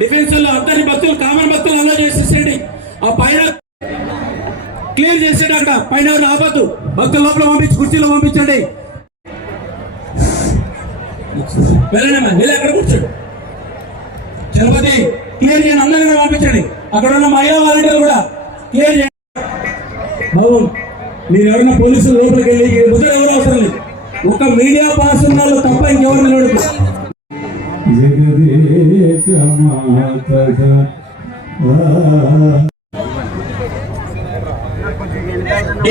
Defence లో అందరి భక్తులు కామన్ భక్తులు అలా చేసేసేయండి. ఆ పైన క్లియర్ చేసేయండి. అక్కడ పైన ఆపద్దు, భక్తుల లోపల పంపించి కుర్చీలో పంపించండి. వెళ్ళండి, వెళ్ళి అక్కడ కూర్చోండి. చలపతి క్లియర్ చేయండి, అందరినీ కూడా పంపించండి. అక్కడ ఉన్న మహిళా వాలంటీర్లు కూడా క్లియర్ చేయండి. బాబు మీరు ఎవరైనా పోలీసులు లోపలికి వెళ్ళి ముద్ర ఎవరు అవసరం లేదు. ఒక మీడియా పాస్ ఉన్న వాళ్ళు తప్ప ఇంకెవరు నిలబడదు.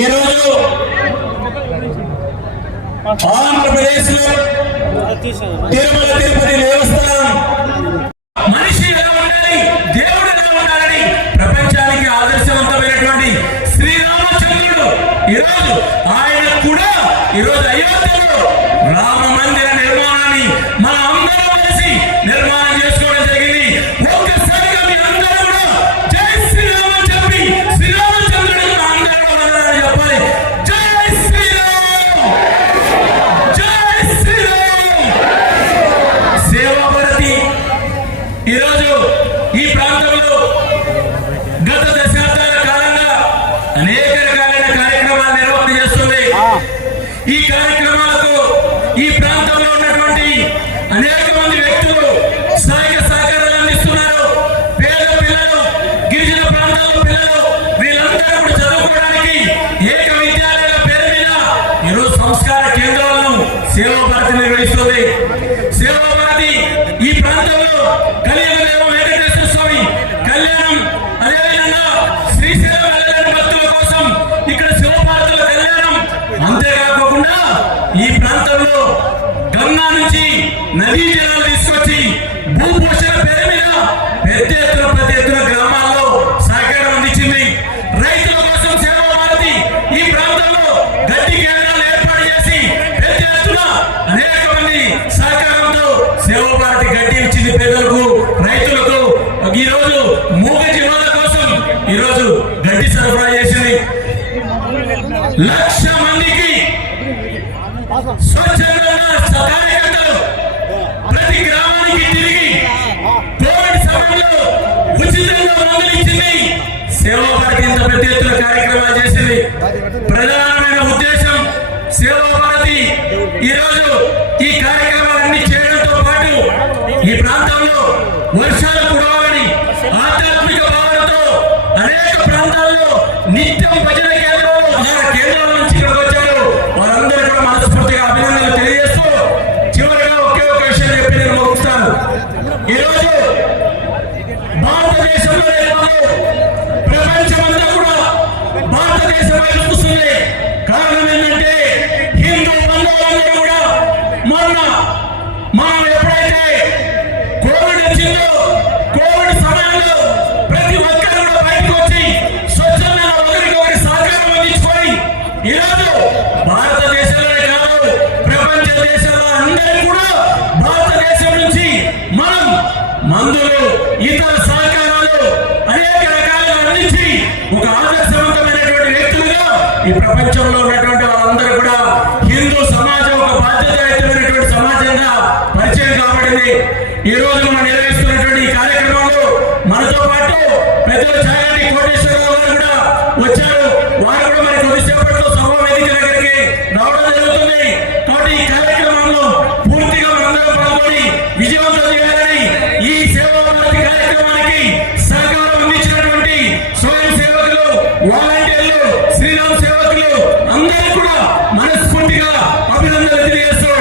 ఈరోజు ఆంధ్రప్రదేశ్ లో తిరుమల తిరుపతి దేవస్థానం మనిషి ఎలా ఉండాలి, దేవుడు ఎలా ఉండాలని ప్రపంచానికి ఆదర్శవంతమైనటువంటి శ్రీరామచంద్రుడు ఈరోజు ఆయన కూడా ఈరోజు అయోధ్యలో రామ మందిర నిర్మాణాన్ని మన అందరం కలిసి నిర్మాణం చేసుకోవడం జరిగింది. ఒక్కసారిగా మీ అందరూ కూడా జై శ్రీరామ చెప్పి శ్రీరామచంద్రుడు అందరూ చెప్పాలి. జై శ్రీరామ్, జై శ్రీరామ్. సేవా భారతి ఈరోజు ఈ ప్రాంతంలో గత దశాబ్దాల కాలంగా అనేక రకాలైన కార్యక్రమాలు నిర్వహణ చేస్తుంది. ఈ కార్యక్రమాలకు ఈ ప్రాంతంలో ఉన్నటువంటి అనేక మంది వ్యక్తులు సహాయక సహకారాలు అందిస్తున్నారు. పేద పిల్లలు, గిరిజన ప్రాంతాల పిల్లలు వీళ్ళందరూ కూడా చదువుకోవడానికి ఏక విద్యాలయాల పేరు మీద ఈరోజు సంస్కార కేంద్రాలను సేవా భారతి నిర్వహిస్తుంది. సేవా భారతి ఈ ప్రాంతంలో కలియుగ దైవం వెంకటేశ్వర స్వామి కళ్యాణం, అదేవిధంగా శ్రీశైలం వెళ్ళలేని భక్తుల కోసం ఇక్కడ శివపార్వతుల కళ్యాణం, అంతేకాకుండా ఈ ప్రాంతంలో గంగా నుంచి నదీ జలాలు తీసుకొచ్చి భూపోషణ పేరు మీద ప్రతి ఎత్తున గ్రామాల్లో సహకారం అందించింది. రైతుల కోసం సేవా భారతి ఈ ప్రాంతంలో గడ్డి కేంద్రాలు ఏర్పాటు చేసి ప్రతి ఎత్తున అనేక మంది సహకారంతో సేవా భారతి గడ్డి ఇచ్చింది పేదలకు, రైతులకు. ఈ రోజు మూగ జీవాల కోసం ఈ రోజు గడ్డి సరఫరా చేసింది. 1,00,000 మందికి స్వచ్ఛందంగా కార్యకర్తలు ప్రతి గ్రామానికి తిరిగి కోవిడ్ సమయంలో ఉచితంగా మందులు ఇచ్చింది. సేవా భారతి ఇంత పెద్ద ఎత్తున కార్యక్రమాలు చేసింది. ప్రధానమైన ఉద్దేశం సేవా భారతి ఈరోజు ఈ కార్యక్రమాలన్నీ చేయడంతో పాటు ఈ ప్రాంతంలో వర్షాలు కురవాలని ఆధ్యాత్మిక భావనతో అనేక ప్రాంతాల్లో నిత్యం భజన కేంద్రాల నుంచి ఇక్కడికి వచ్చారు. వారందరూ కూడా మనస్ఫూర్తిగా అభినందనలు తెలియజేస్తూ చివరిగా ఒకే ఒక విషయం చెప్పి నేను ముగిస్తాను. ఈరోజు భారతదేశంలో ప్రపంచమంతా కూడా భారతదేశం వైపు చూస్తుంది. కారణం ఏంటంటే హిందూ బంధువులందరూ కూడా మనం ఎప్పుడైతే కోవిడ్ వచ్చిందో కోవిడ్ సమయంలో ప్రతి ఒక్కరు కూడా బయటకు వచ్చి స్వచ్ఛంగా ఒకరికి సహకారం అందించుకొని ఈరోజు భారతదేశంలోనే కాదు ప్రపంచ దేశంలో అందరూ కూడా భారతదేశం నుంచి మనం మందులు, ఇతర సహకారాలు అనేక రకాలుగా అందించి ఒక ఆదర్శవంతమైనటువంటి వ్యక్తులుగా ఈ ప్రపంచంలో ఉన్నటువంటి వాళ్ళందరూ కూడా హిందూ సమాజం ఒక బాధ్యతాయుతమైనటువంటి సమాజంగా పరిచయం కాబడింది. ఈ రోజు మనం నిర్వహిస్తున్నటువంటి ఈ కార్యక్రమంలో మనతో పాటు పెద్దలు చాగంటి కోటేశ్వరరావు గారు కూడా వచ్చారు. వారు కూడా మరి కొద్దిసేపట్లో సభా వేదిక దగ్గరికి రావడం జరుగుతుంది. కాబట్టి ఈ కార్యక్రమంలో పూర్తిగా మనందరం పాల్గొని విజయవంతం చేయాలని ఈ సేవా భారతి కార్యక్రమానికి సహకారం అందించినటువంటి స్వయం సేవకులు, వాలంటీర్లు, శ్రీరామ్ సేవకులు అందరూ కూడా మనస్ఫూర్తిగా అభినందనలు తెలియజేస్తూ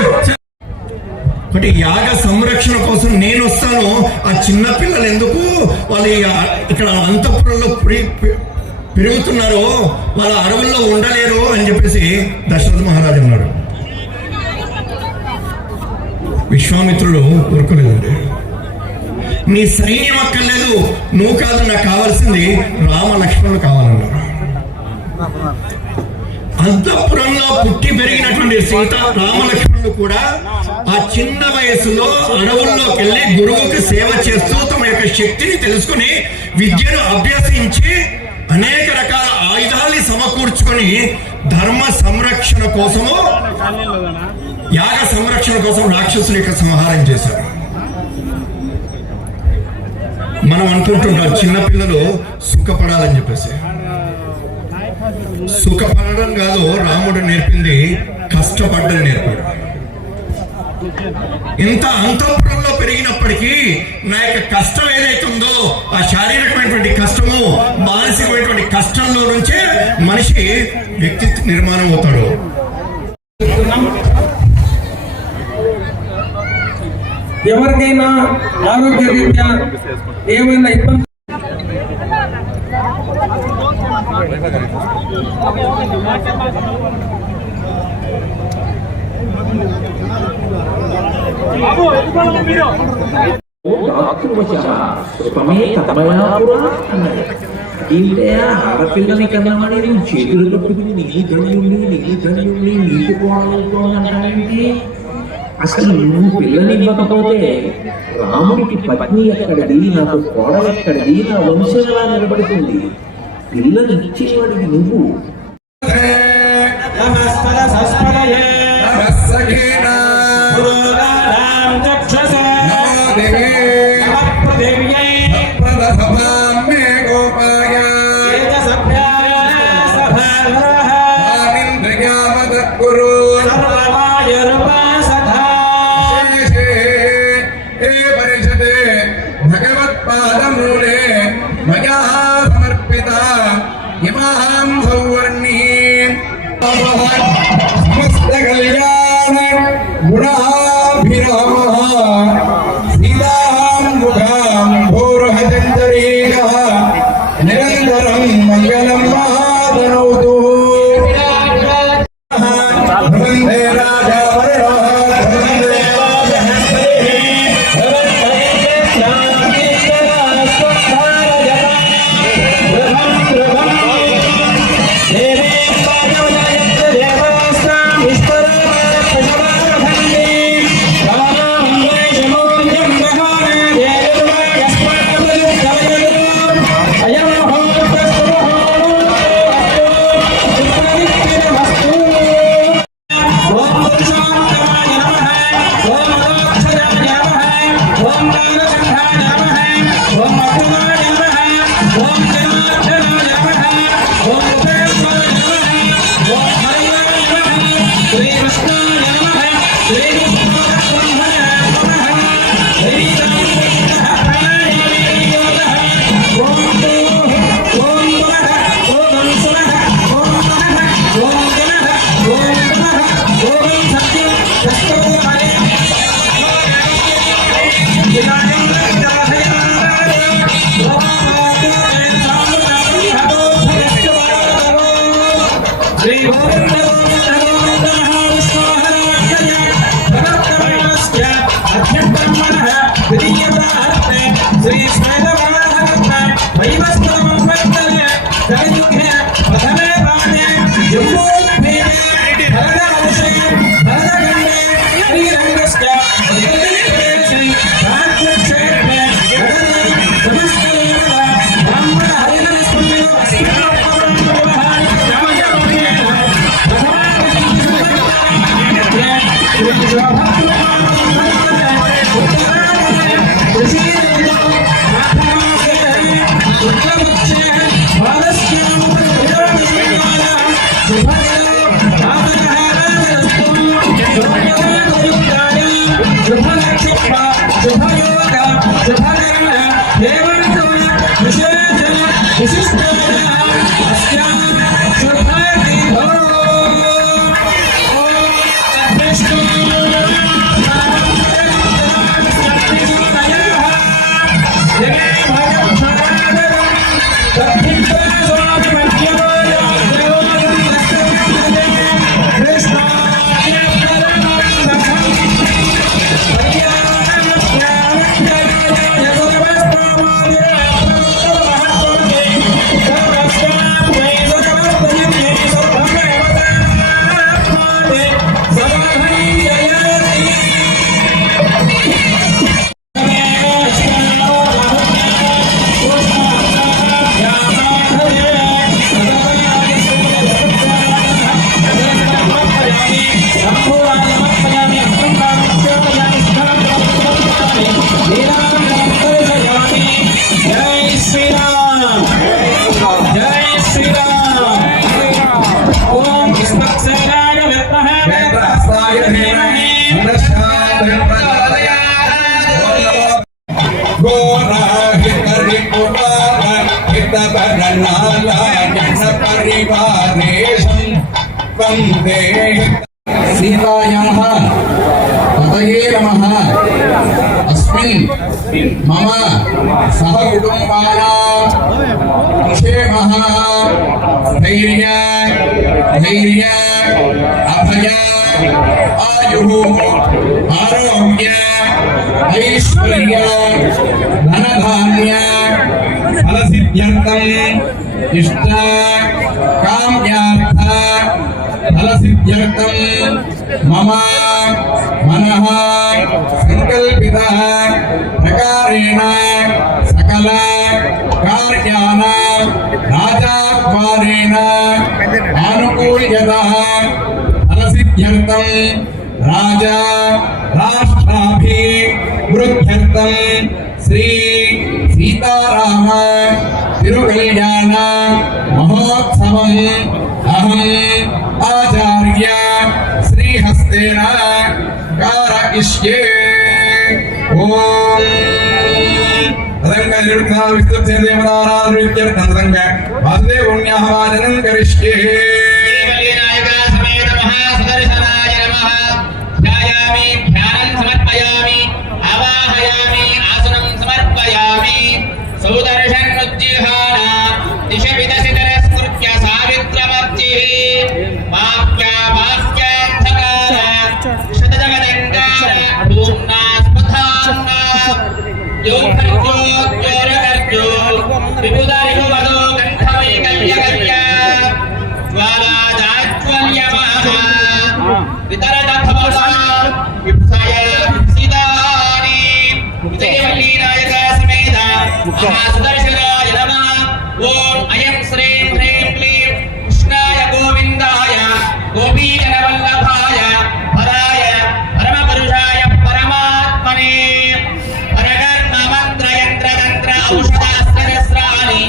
ఒకటి యాగ సంరక్షణ కోసం నేను వస్తాను. ఆ చిన్న పిల్లలు ఎందుకు వాళ్ళు ఇక్కడ అంతఃపురంలో పెరుగుతున్నారో వాళ్ళ అడవుల్లో ఉండలేరు అని చెప్పేసి దశరథ మహారాజు అన్నాడు. విశ్వామిత్రుడు ఊరుకోలేదండి. నీ సైన్యం అక్కర్లేదు, నువ్వు కాదు, నాకు కావాల్సింది రామ లక్ష్మణులు కావాలన్నారు. అంతఃపురంలో పుట్టి పెరిగినటువంటి సీత రామలక్ష్మణులు కూడా ఆ చిన్న వయసులో అడవుల్లోకి వెళ్ళి గురువుకి సేవ చేస్తూ తమ యొక్క శక్తిని తెలుసుకుని విద్యను అభ్యసించి అనేక రకాల ఆయుధాల్ని సమకూర్చుకొని ధర్మ సంరక్షణ కోసము, యాగ సంరక్షణ కోసం రాక్షసుల యొక్క సంహారం చేశారు. మనం అనుకుంటుంటాం చిన్నపిల్లలు సుఖపడాలని చెప్పేసి. సుఖపడడం కాదు, రాముడు నేర్పింది కష్టపడ్డం నేర్పాడు. ఇంత అంతఃపురంలో పెరిగినప్పటికీ నా యొక్క కష్టం ఏదైతే ఉందో ఆ శారీరకమైనటువంటి కష్టము, మానసికమైనటువంటి కష్టంలో నుంచే మనిషి వ్యక్తిత్వ నిర్మాణం అవుతాడు. ఎవరికైనా ఆరోగ్య రీత్యా ఏమైనా ఇబ్బంది ఆడపిల్లని కన్నవాడి నేను చేతులు కట్టుకుని నీకు పోవాలతో అంటానంటే అసలు నువ్వు పిల్లని ఇవ్వకపోతే రాముడికి పత్ని ఎక్కడిది, నాకు కోడలు ఎక్కడిది, నా వంశం ఎలా నిలబడుతుంది? పిల్లని ఇచ్చేవాడికి నువ్వు భగవత్పాదమూలే మయా సమర్పిత ఇమాం సౌవర్ణి సమస్త కళ్యాణ గుణాభిరామ సీతాం ముఖాం భోరహ చంద్రీక నిరంతరం మంగళం మహాదనౌతు వందే రాజా Thank you. वन्दे सीतायाः पतये नमः। अस्मिन् मम सहकुटुम्बानां क्षेमः धैर्य अभय आयुः आरोग्य ऐश्वर्य धनधान्य फलसिद्ध्यर्थम् इष्ट काम्यार्थ फलसिद्ध्यर्थम् मम मनः संकल्पितः प्रकारेण सकल कार्याणां राजाद्वारेण आनुकूल्यतः फलसिद्ध्यर्थं राजा राष्ट्राभिवृद्ध्यर्थं श्री सीताराम तिरुकल्याण महोत्सवम् अहम् आचार्य श्रीहस्तेन कारयिष्ये। ओम तदंग निरुक्ता विस्तुते देवताराधृत्यर्थं तदंग वासुदेवपुण्याहवाचनं करिष्ये। देवलीनायका समेत महासुदर्शनाय नमः। ध्यायामि ध्यानं समर्पयामि आवाहयामि आसनं समर्पयामि। सौदर्शन्मुज्जिहाना दिश विदसितरस्कृत्य सावित्रमर्चिः वाक्यान्धकार शतजगदङ्गार भूम्ना स्पथाम्ना योगर्जो विबुधरिगुवदो कण्ठवैकल्यकल्य ज्वालादाज्वल्यमाः वितरदभवसा विप्सय विप्सिदानि। विजयवल्लीनायका समेत महासुदर्शनाय नमः। ओम अयं श्रीं ह्रीं क्लीं कृष्णाय गोविन्दाय गोपीजनवल्लभाय पराय परमपुरुषाय परमात्मने परकर्म मंत्र यंत्र तंत्र औषधास्त्रशस्त्राणि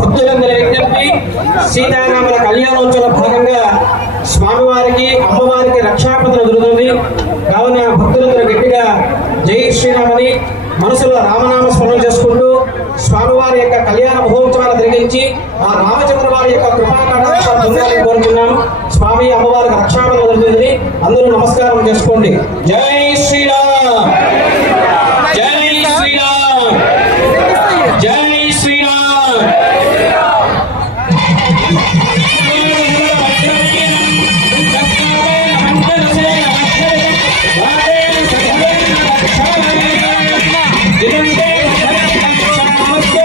భక్తులందరి విజ్ఞప్తి, సీతారాముల కళ్యాణోత్సవ భాగంగా స్వామివారికి అమ్మవారికి రక్షాబంధన జరుగుతుంది. కావున భక్తులందరూ గట్టిగా జై శ్రీరామని మనసులో రామనామ స్మరణ చేసుకుంటూ స్వామివారి యొక్క కళ్యాణ మహోత్సవాలు తిరిగించి ఆ రామచంద్ర వారి యొక్క కృపాకటాక్షాలు పొందాలని కోరుతున్నాం. స్వామి అమ్మవారికి రక్షాబంధన జరుగుతుంది. అందరూ నమస్కారం చేసుకోండి. జై శ్రీరామ్, జై శ్రీరామ్, జై శ్రీరామ్. నమస్తే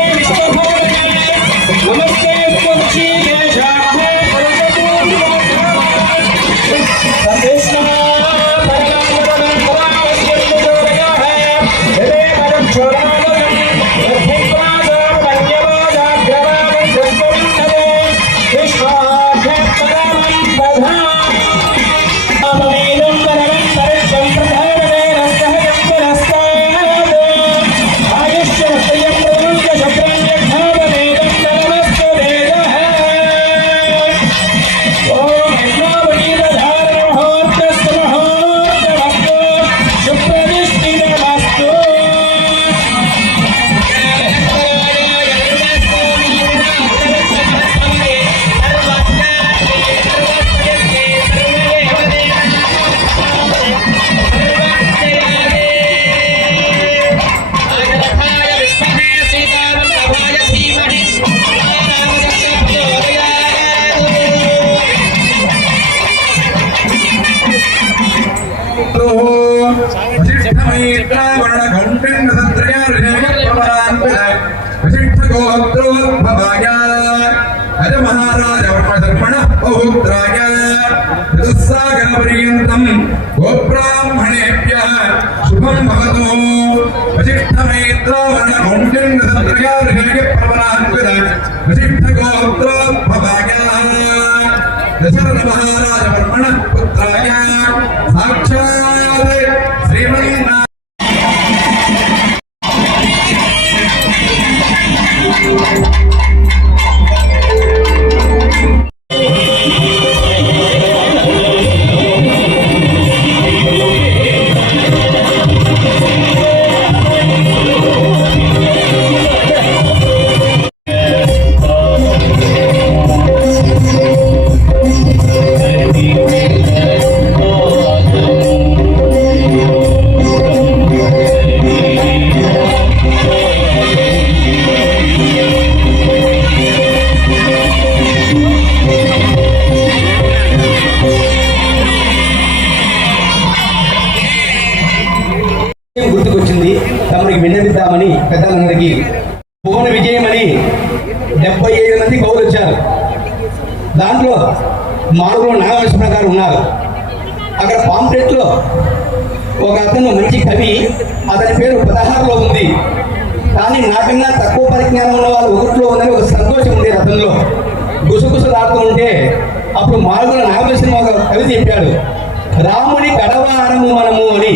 వశిష్ఠమైత్రావరణ కౌంటెంగ సత్రయ ఋషేయప్రవరాన్విత వశిష్ఠగోత్రోద్భవాయ అజ మహారాజ వర్మధర్మణ పౌత్రాయ చతుస్సాగర పర్యంతం గోబ్రాహ్మణేభ్యః శుభం భవతు వశిష్ఠమైత్రావరణ కౌంటెంగ సత్రయ ఋషేయప్రవరాన్విత వశిష్ఠగోత్రోద్భవాయ దశరథ మహారాజ వర్మణ పుత్రాయ సాక్షాత్ శ్రీమన్నారాయణ గుర్తుకొచ్చింది. తమరికి విన్నవిద్దామని పెద్దలందరికీ భువన విజయం అని 75 మంది కవులు వచ్చారు. దాంట్లో మారులో నాగలక్ష్మణ గారు ఉన్నారు. అక్కడ పాంప్లెట్ లో ఒక అతను మంచి కవి, అతని పేరు 16లో ఉంది. కానీ నాకన్నా తక్కువ పరిజ్ఞానం ఉన్న వాళ్ళు 1లో ఉందని ఒక సంతోషం ఉండేది అతనిలో. గుసగుసలాడుతూ ఉంటే అప్పుడు మారుల నాగలక్ష్మణ ఒక కవి చెప్పాడు, రాముడి కడవారము మనము అని.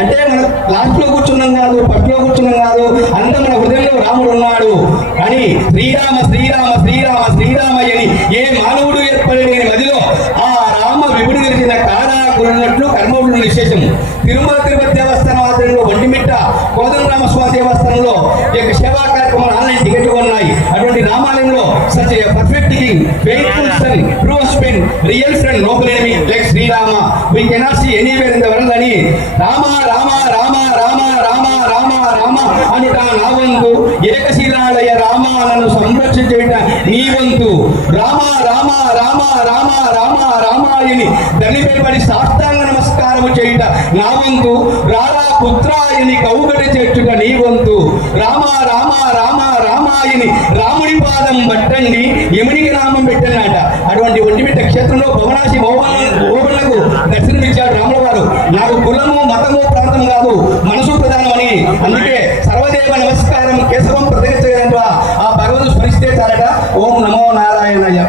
అంటే మనం లాస్ట్లో కూర్చున్నాం కాదు, పట్టులో కూర్చున్నాం కాదు, అంత మన హృదయంలో రాముడు ఉన్నాడు అని శ్రీరామ శ్రీరామ శ్రీరామ శ్రీరామయ్యని ఏ మానవుడు ఏర్పడలేని మదిలో ఆ రామ విపుడు తెలిసిన కారాకున్నట్లు కర్మవుడు విశేషం. తిరుమల తిరుపతి దేవస్థానం ఆధ్వర్యంలో ఒంటిమిట్ట కోదండరామస్వామి దేవస్థానంలో యొక్క సేవా కార్యక్రమాలు ఆన్లైన్ టికెట్లు ఉన్నాయి. అటువంటి రామాలయంలో such a perfect king, faithful sun, true husband, real friend, Nobel enemy like Srirama we cannot see anywhere in the world అని రామ రామ రామ రామ రామ రామ రామ అని నా వంతు ఏకశిలాలయ రామ నన్ను సంరక్షించేట నీ వంతు రామ రామ రామ రామ రామ రామాయని ధనిపడి సాష్టాంగ నమస్కారము చేయుట నా వంతు రారా పుత్రాయని కౌగటి చేర్చుట నీ వంతు రామ రామ రామ రామాయని రాముడి పాదం పట్టండి యమునికి నామం పెట్టన్నట. అటువంటి ఒంటిమిట్ట క్షేత్రంలో భవనాశి ఓబులకు దర్శనమిచ్చాడు రాముల వారు. నాకు కులము మతము ప్రాంతం కాదు, మనసు ప్రధానమని. అందుకే సర్వదేవ నమస్కారం కేశవం ప్రతిష్ఠ ఆ భగవంతుడు స్మరిస్తే చాలట. ఓం నమో నారాయణయ్య.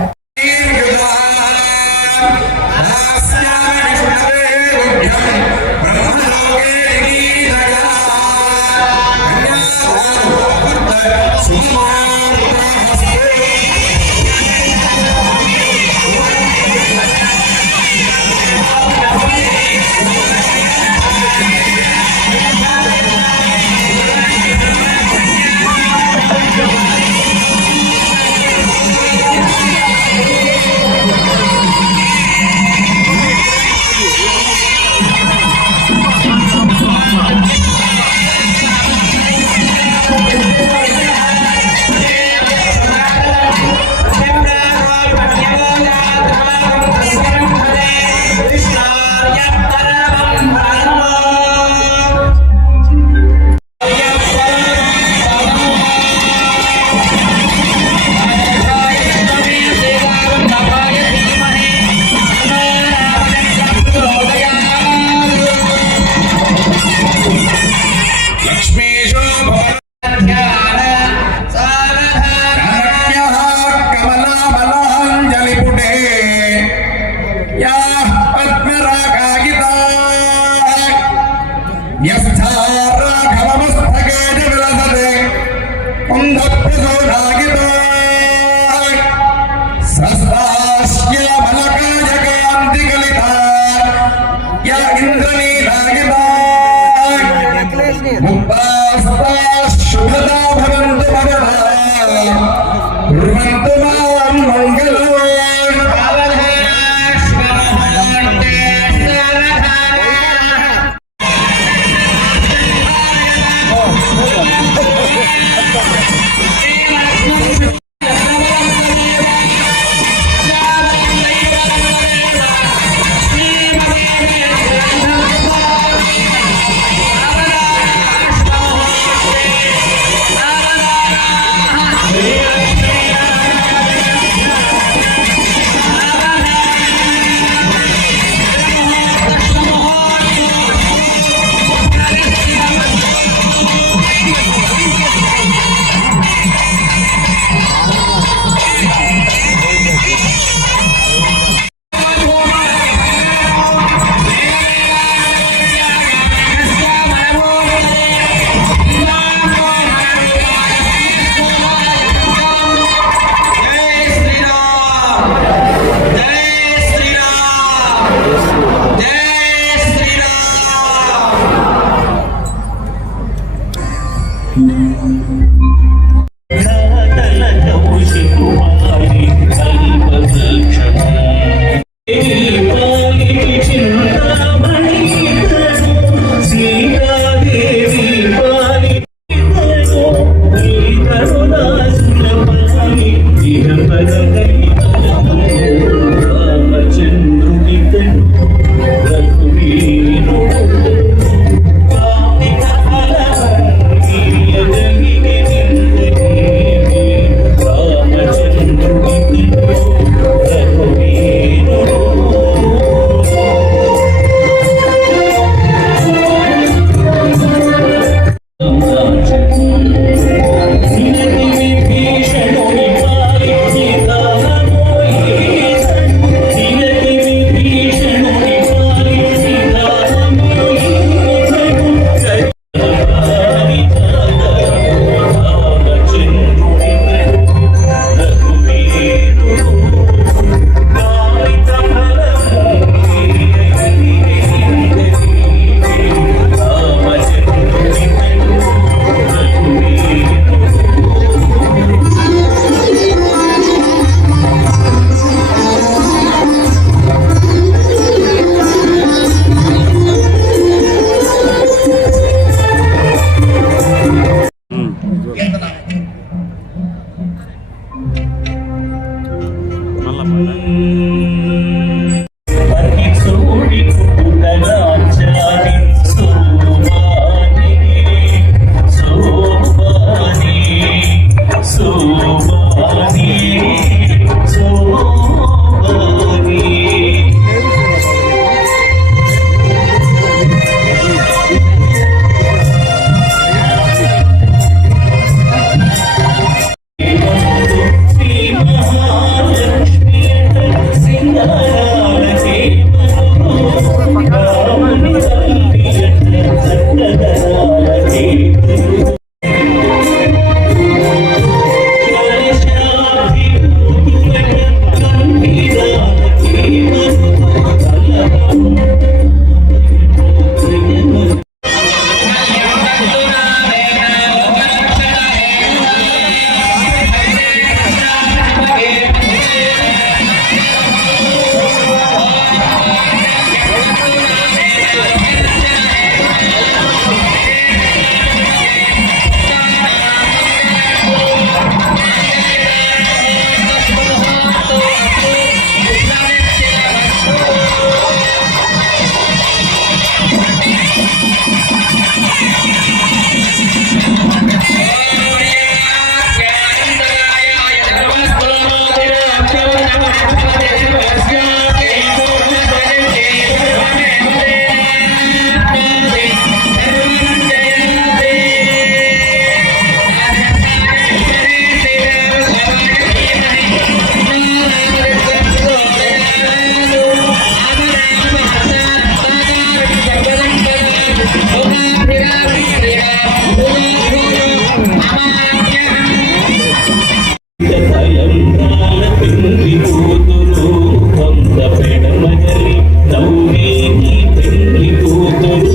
తలంబ్రాల పెళ్లి కూతురు కొంత పెడమగలి నవ్వేటి పెళ్లి కూతురు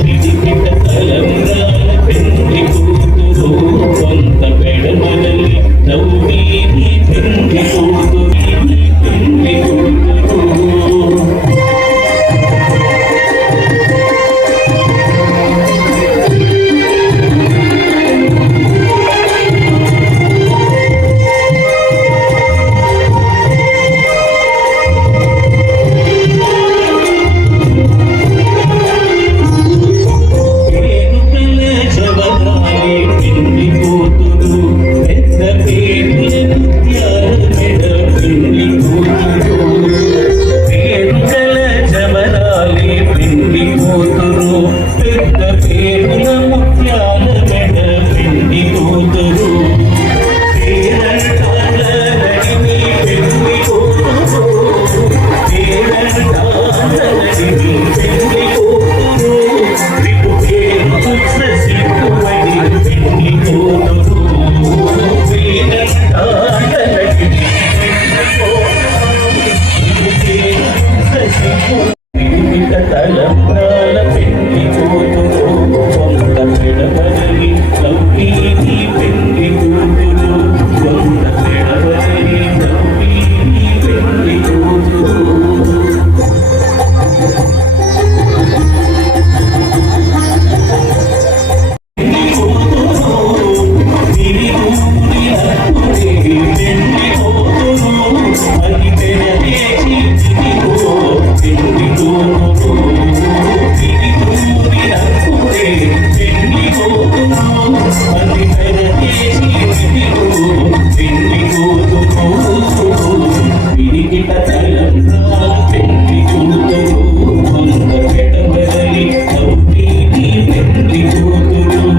పిడికిట తలంబ్రాల పెళ్లి కూతురు కొంత పెడమగలి నవ్వేటి పెళ్లి కూతురు పెళ్లి కూతురు తలంబ్రాల పెళ్లి కూతురు కొంత పెడమగలి నవ్వేటి పెళ్లి కూతురు కొంత పెడమగలి నవ్వేటి పెళ్లి కూతురు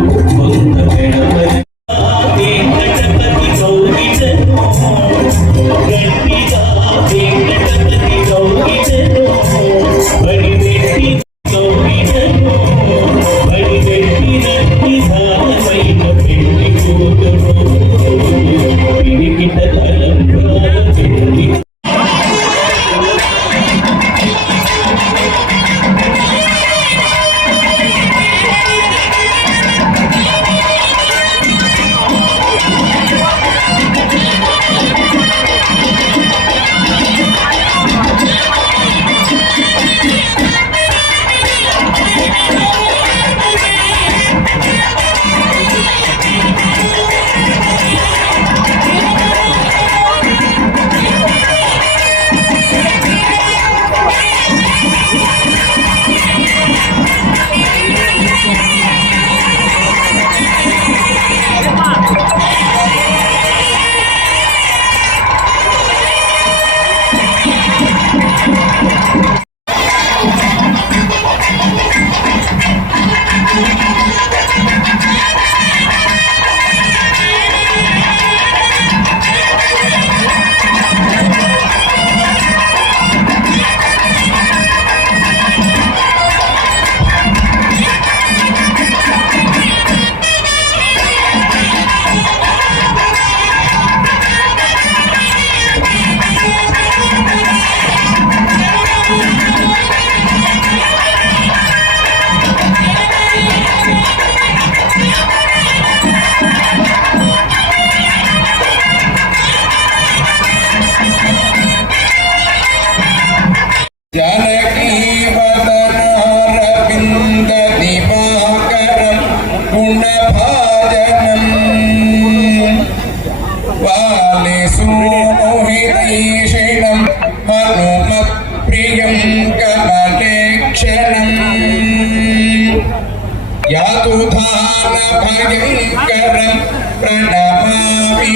भयंकरं प्रणमामि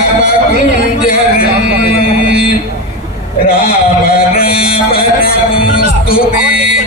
राघवकुञ्जरम् राम राम नमोऽस्तुते।